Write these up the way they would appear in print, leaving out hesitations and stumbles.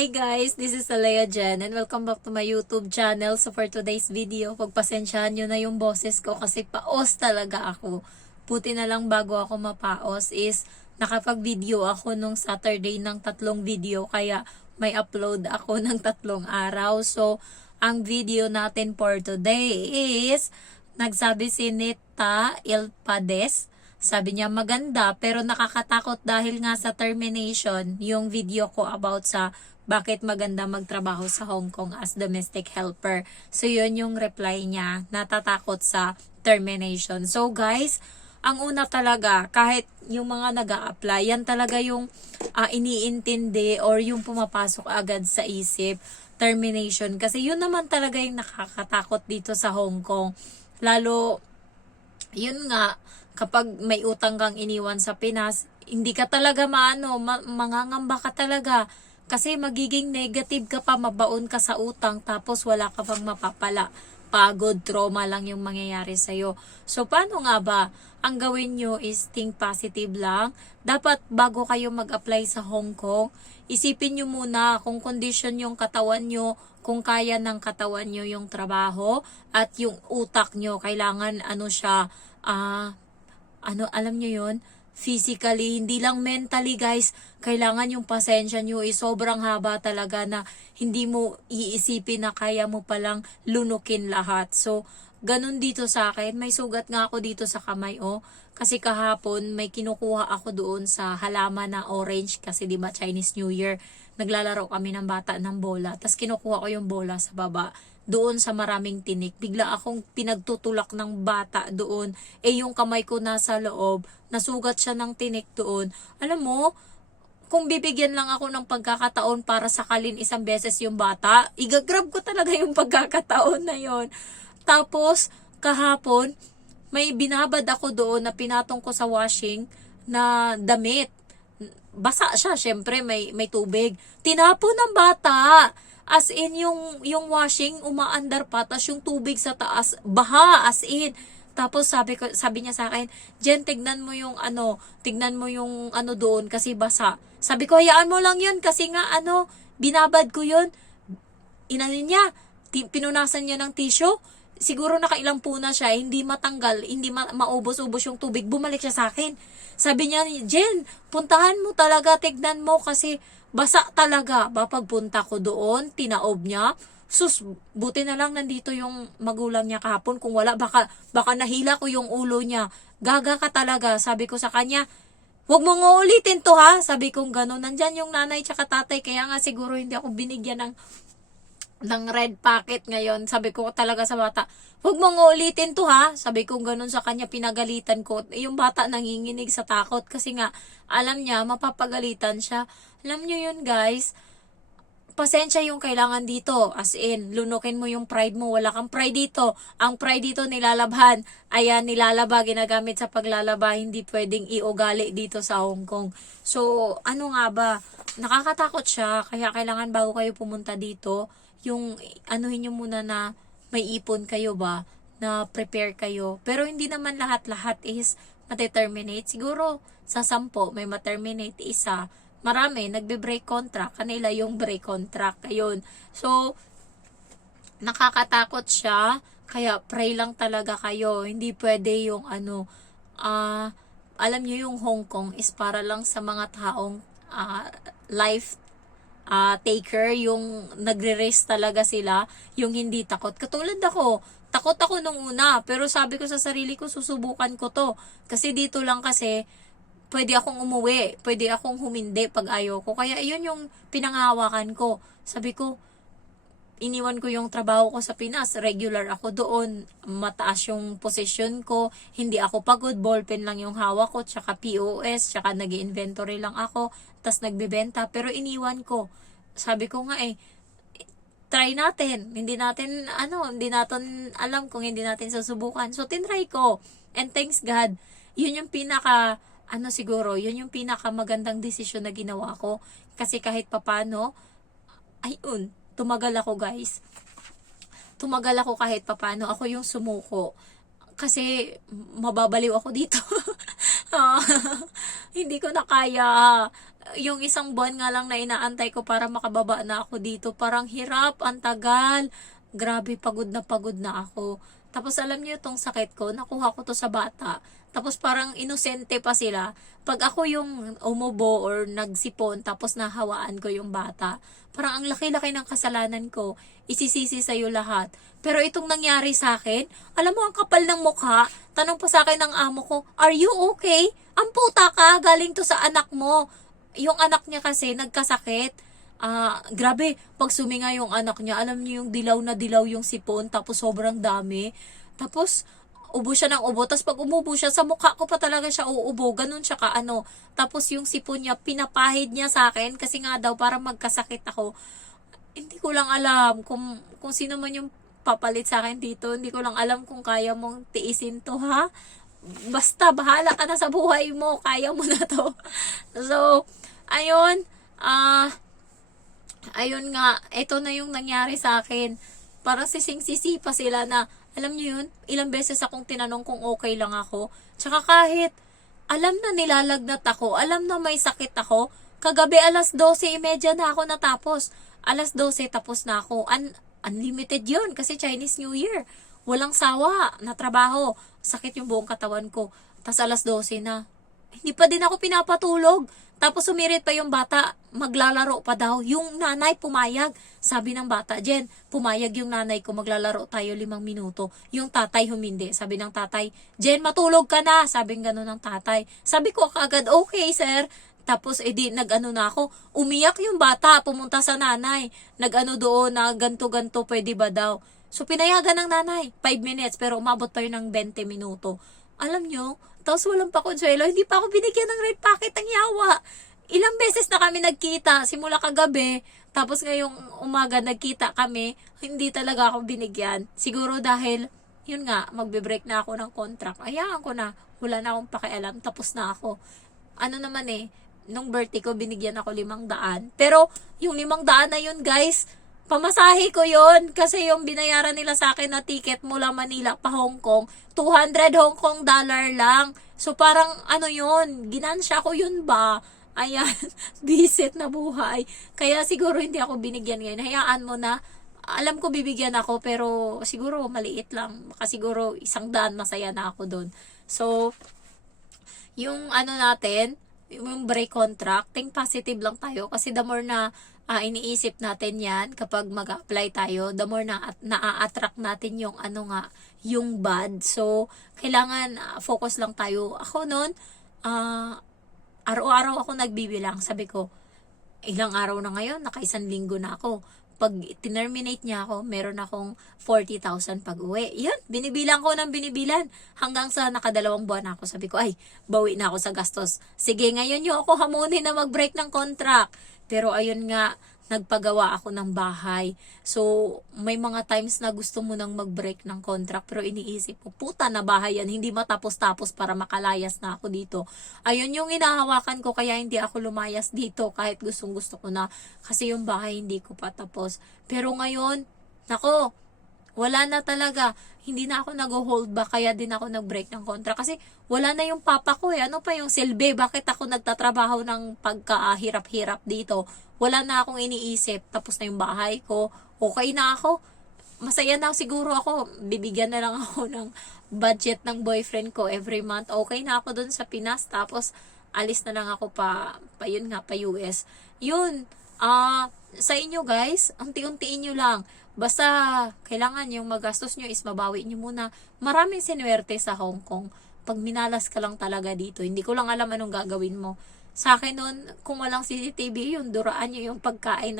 Hi guys, this is Alea Jen and welcome back to my YouTube channel. So for today's video, pagpasensyahan nyo na yung boses ko kasi paos talaga ako. Buti na lang bago ako mapaos is nakapag-video ako nung Saturday ng 3 video kaya may upload ako ng 3 araw. So ang video natin for today is nagsabi si Nita Ilpades. Sabi niya maganda pero nakakatakot dahil nga sa termination yung video ko about sa bakit maganda magtrabaho sa Hong Kong as domestic helper. So yun yung reply niya, natatakot sa termination. So guys, ang una talaga kahit yung mga nag-a-apply, yan talaga yung iniintindi or yung pumapasok agad sa isip, termination. Kasi yun naman talaga yung nakakatakot dito sa Hong Kong. Lalo, yun nga, kapag may utang kang iniwan sa Pinas, hindi ka talaga mangangamba ka talaga. Kasi magiging negative ka pa, mabaon ka sa utang, tapos wala ka pang mapapala. Pagod, trauma lang yung mangyayari sa'yo. So, paano nga ba? Ang gawin nyo is think positive lang. Dapat bago kayo mag-apply sa Hong Kong, isipin nyo muna kung condition yung katawan nyo, kung kaya ng katawan nyo yung trabaho, at yung utak nyo, kailangan alam nyo yun, physically, hindi lang mentally guys, kailangan yung pasensya nyo sobrang haba talaga na hindi mo iisipin na kaya mo palang lunukin lahat. So, ganun dito sa akin, may sugat nga ako dito sa kamay kasi kahapon may kinukuha ako doon sa halaman na orange kasi di ba Chinese New Year, naglalaro kami ng bata ng bola, tas kinukuha ko yung bola sa baba doon sa maraming tinik. Bigla akong pinagtutulak ng bata doon. Yung kamay ko nasa loob. Nasugat siya ng tinik doon. Alam mo, kung bibigyan lang ako ng pagkakataon para sakalin isang beses yung bata, igagrab ko talaga yung pagkakataon na yon. Tapos, kahapon, may binabad ako doon na pinatong ko sa washing na damit. Basa siya, syempre may tubig. Tinapon ng bata. As in, yung washing, umaandar pa, tas yung tubig sa taas, baha, as in. Tapos sabi niya sa akin, Jen, tignan mo yung doon kasi basa. Sabi ko, hayaan mo lang yun kasi nga binabad ko yun. Inanin niya, pinunasan niya ng tissue. Siguro nakailang puna siya, hindi matanggal, hindi maubos-ubos yung tubig. Bumalik siya sa akin. Sabi niya, Jen, puntahan mo talaga, tignan mo kasi basa talaga. Pagpunta ko doon, tinaob niya. Sus, buti na lang nandito yung magulang niya kahapon. Kung wala, baka nahila ko yung ulo niya. Gaga ka talaga. Sabi ko sa kanya, huwag mong uulitin to ha. Sabi kong gano'n. Nandyan yung nanay tsaka tatay. Kaya nga siguro hindi ako binigyan ng red packet ngayon. Sabi ko talaga sa bata, huwag mong uulitin to ha. Sabi ko ganun sa kanya, pinagalitan ko. Yung bata nanginginig sa takot kasi nga alam niya mapapagalitan siya. Alam niyo yun guys, pasensya yung kailangan dito. As in, lunukin mo yung pride mo. Wala kang pride dito. Ang pride dito nilalabhan. Ayan, nilalaba, ginagamit sa paglalaba. Hindi pwedeng iugali dito sa Hong Kong. So, ano nga ba? Nakakatakot siya. Kaya kailangan bago kayo pumunta dito, yung anuhin nyo muna na may ipon kayo ba, na prepare kayo. Pero hindi naman lahat-lahat is mateterminate. Siguro sa 10 may materminate isa. Marami nagbe-break contract, kanila yung break contract. Ayun. So nakakatakot siya, kaya pray lang talaga kayo. Hindi pwede yung alam niyo yung Hong Kong is para lang sa mga taong life taker, yung nagre-race talaga sila, yung hindi takot. Katulad ako, takot ako nung una, pero sabi ko sa sarili ko, susubukan ko to. Kasi dito lang kasi, pwede akong umuwi, pwede akong humindi pag ayaw ko. Kaya yun yung pinanghawakan ko. Sabi ko, iniwan ko yung trabaho ko sa Pinas, regular ako doon, mataas yung position ko, hindi ako pagod, ballpen lang yung hawak ko, tsaka POS, tsaka nag-inventory lang ako, tas nagbebenta, pero iniwan ko. Sabi ko nga try natin, hindi natin alam kung hindi natin susubukan. So, tinry ko, and thanks God, yun yung yun yung pinaka magandang desisyon na ginawa ko, kasi kahit papano, ayun, tumagal ako guys. Tumagal ako kahit papano. Ako yung sumuko. Kasi mababaliw ako dito. Ah, hindi ko na kaya. Yung isang buwan nga lang na inaantay ko para makababa na ako dito. Parang hirap, ang tagal. Grabe, pagod na ako. Tapos alam niyo itong sakit ko, nakuha ko to sa bata. Tapos parang inosente pa sila. Pag ako yung umubo or nagsipon, tapos nahawaan ko yung bata, parang ang laki-laki ng kasalanan ko, isisisi sa'yo lahat. Pero itong nangyari sa akin, alam mo ang kapal ng mukha, tanong pa sa akin ng amo ko, are you okay? Ang puta ka, galing to sa anak mo. Yung anak niya kasi nagkasakit. Grabe, pag suminga yung anak niya, alam niyo yung dilaw na dilaw yung sipon, tapos sobrang dami. Tapos, ubo siya ng ubo. Tapos pag umubo siya, sa mukha ko pa talaga siya uubo. Ganun siya kaano. Tapos yung sipon niya, pinapahid niya sa akin kasi nga daw para magkasakit ako. Hindi ko lang alam kung sino man yung papalit sa akin dito. Hindi ko lang alam kung kaya mong tiisin to, ha? Basta, bahala ka na sa buhay mo. Kaya mo na to. So, ayun. Ayun nga, ito na yung nangyari sa akin. Parang sising-sisi pa sila na, alam niyo yun, ilang beses akong tinanong kung okay lang ako. Tsaka kahit, alam na nilalagnat ako, alam na may sakit ako, kagabi alas 12:30 na ako natapos. Alas 12 tapos na ako. Unlimited yun kasi Chinese New Year. Walang sawa na trabaho. Sakit yung buong katawan ko. Tapos alas 12 na. Hindi pa din ako pinapatulog. Tapos sumirit pa yung bata, maglalaro pa daw. Yung nanay pumayag. Sabi ng bata, Jen, pumayag yung nanay ko, maglalaro tayo 5 minuto. Yung tatay humindi. Sabi ng tatay, Jen, matulog ka na. Sabi ng gano'n ng tatay. Sabi ko kaagad, okay sir. Tapos edi nag-ano na ako, umiyak yung bata, pumunta sa nanay. Nag-ano doon na ganto-ganto pwede ba daw. So pinayagan ng nanay, 5 minutes pero umabot pa yun ng 20 minuto. Alam nyo, tapos walang pa konsuelo, hindi pa ako binigyan ng red packet ang yawa. Ilang beses na kami nagkita, simula kagabi, tapos ngayong umaga nagkita kami, hindi talaga ako binigyan. Siguro dahil, yun nga, magbe-break na ako ng contract. Ayaan ko na, wala na akong pakialam, tapos na ako. Ano naman nung birthday ko, binigyan ako 500. Pero, yung 500 na yun, guys, pamasahe ko yon kasi yung binayaran nila sa akin na ticket mula Manila pa Hong Kong, 200 Hong Kong dollar lang. So parang ano yun, ginansya ko yun ba? Ayan, bisit na buhay. Kaya siguro hindi ako binigyan ngayon. Hayaan mo na. Alam ko bibigyan ako pero siguro maliit lang. Baka siguro 100 masaya na ako doon. So, yung ano natin, yung break contract, think positive lang tayo kasi the more na iniisip natin yan kapag mag-apply tayo, the more na na-attract natin yung ano nga, yung bad. So, kailangan focus lang tayo. Ako noon, araw-araw ako nagbibilang. Sabi ko, ilang araw na ngayon, naka-1 linggo na ako. Pag terminate niya ako, meron akong 40,000 pag uwi. Yun, binibilang ko ng binibilan. Hanggang sa nakadalawang buwan ako. Sabi ko, ay, bawi na ako sa gastos. Sige, ngayon yung ako hamunin na mag-break ng contract. Pero ayun nga, nagpagawa ako ng bahay. So, may mga times na gusto mo nang mag-break ng contract pero iniisip mo, puta na bahay yan, hindi matapos-tapos para makalayas na ako dito. Ayun yung inahawakan ko kaya hindi ako lumayas dito kahit gustong-gusto ko na kasi yung bahay hindi ko pa tapos. Pero ngayon, nako, wala na talaga. Hindi na ako nag-hold back kaya din ako nag-break ng contract kasi wala na yung papa ko eh. Ano pa yung silbi? Bakit ako nagtatrabaho ng pagkahirap-hirap dito? Wala na akong iniisip. Tapos na yung bahay ko. Okay na ako. Masaya na siguro ako. Bibigyan na lang ako ng budget ng boyfriend ko every month. Okay na ako dun sa Pinas. Tapos alis na lang ako yun nga, pa US. Yun. Sa inyo guys, unti-untiin nyo lang. Basta, kailangan yung magastos nyo is mabawi nyo muna. Maraming sinuwerte sa Hong Kong. Pag minalas ka lang talaga dito, hindi ko lang alam anong gagawin mo. Sa akin nun, kung walang CCTV, yun, duraan nyo yung pagkain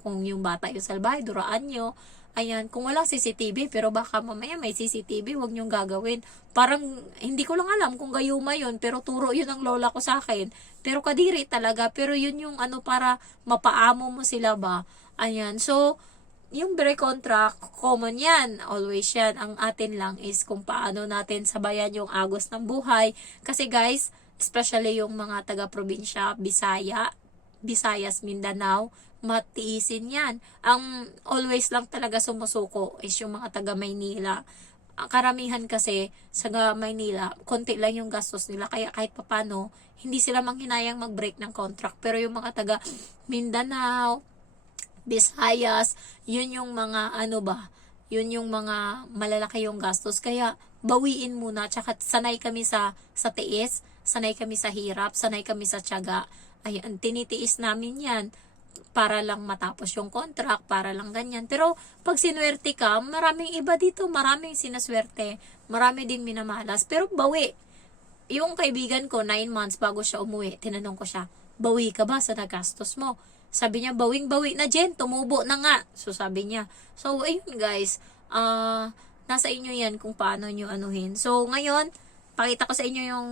kung yung bata yung salbahay, duraan nyo. Ayan, kung walang CCTV, pero baka mamaya may CCTV, wag nyong gagawin. Parang, hindi ko lang alam kung gayuma yun, pero turo yun ang lola ko sa akin. Pero kadiri talaga, pero yun yung para mapaamo mo sila ba. Ayan, so, yung break contract, common yan. Always yan. Ang atin lang is kung paano natin sabayan yung agos ng buhay. Kasi guys, especially yung mga taga-probinsya, Visayas, Mindanao, matiisin yan. Ang always lang talaga sumusuko is yung mga taga-Maynila. ang karamihan kasi sa Maynila, konti lang yung gastos nila. Kaya kahit papano, hindi sila manghinayang mag-break ng contract. Pero yung mga taga Mindanao, Visayas, yun yung mga yun yung mga malalaki yung gastos. Kaya bawiin muna. Tsaka sanay kami sa tiis, sanay kami sa hirap, sanay kami sa tiyaga. Ayan, tinitiis namin yan para lang matapos yung contract, para lang ganyan. Pero pag sinuwerte ka, maraming iba dito, maraming sinaswerte, marami din minamalas. Pero bawi. Yung kaibigan ko, 9 months bago siya umuwi, tinanong ko siya, bawi ka ba sa nagastos mo? Sabi niya, bawing-bawi na Jen, tumubo na nga. So sabi niya, so ayun guys, nasa inyo yan kung paano nyo anuhin. So ngayon, pakita ko sa inyo yung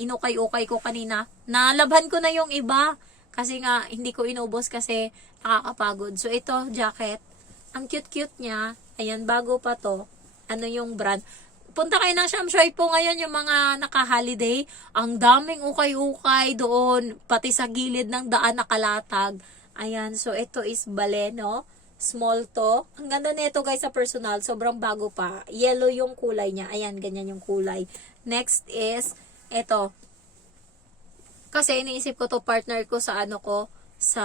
inukay-ukay ko kanina. Nalabhan ko na yung iba. Kasi nga, hindi ko inubos kasi nakakapagod. So ito, jacket. Ang cute-cute niya. Ayan, bago pa to. Ano yung brand? Punta kayo ng Shamshoy po ngayon yung mga naka-holiday. Ang daming ukay-ukay doon. Pati sa gilid ng daan nakalatag. Ayan, so ito is Baleno. Small to. Ang ganda nito guys sa personal. Sobrang bago pa. Yellow yung kulay niya. Ayan, ganyan yung kulay. Next is, ito. Kasi iniisip ko to partner ko sa sa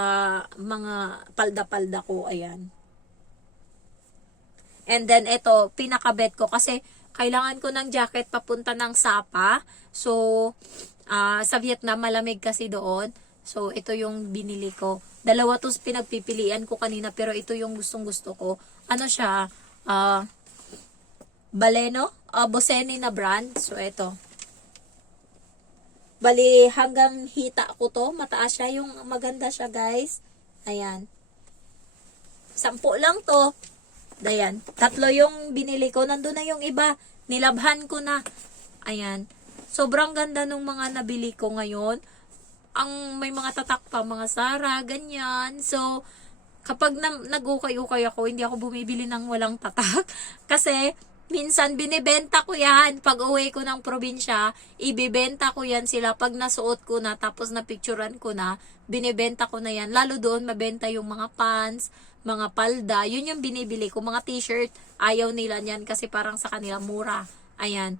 mga palda-palda ko. Ayan. And then ito, pinakabet ko kasi kailangan ko ng jacket papunta ng Sapa. So, sa Vietnam, malamig kasi doon. So, ito yung binili ko. Dalawa to pinagpipilian ko kanina, pero ito yung gustong-gusto ko. Ano siya? Baleno? Boseni na brand. So, ito. Bali, hanggang hita ko to. Mataas siya. Yung maganda siya, guys. Ayan. 10 lang to. Ayan. 3 yung binili ko. Nandun na yung iba. Nilabhan ko na. Ayan. Sobrang ganda nung mga nabili ko ngayon. Ang may mga tatak pa, mga Zara, ganyan. So, kapag nag-ukay-ukay ako, hindi ako bumibili ng walang tatak. Kasi, minsan binibenta ko yan. Pag uwi ko ng probinsya, ibibenta ko yan sila. Pag nasuot ko na, tapos napicturan ko na, binibenta ko na yan. Lalo doon, mabenta yung mga pants, mga palda. Yun yung binibili ko. Mga t-shirt, ayaw nila yan kasi parang sa kanila mura. Ayan.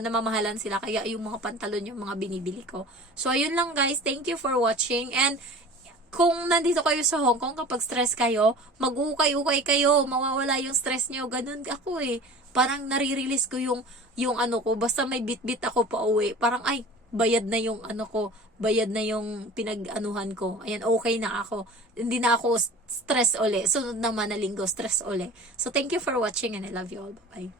Namamahalan sila. Kaya yung mga pantalon yung mga binibili ko. So, ayun lang guys. Thank you for watching. And, kung nandito kayo sa Hong Kong, kapag stress kayo, mag-ukay-ukay kayo, mawawala yung stress nyo. Ganun ako eh. Parang nare-release ko yung ano ko. Basta may bit-bit ako pa uwi. Parang, ay, bayad na yung ano ko. Bayad na yung pinag-anuhan ko. Ayan, okay na ako. Hindi na ako stress uli. Sunod naman na linggo, stress uli. So, thank you for watching and I love you all. Bye-bye.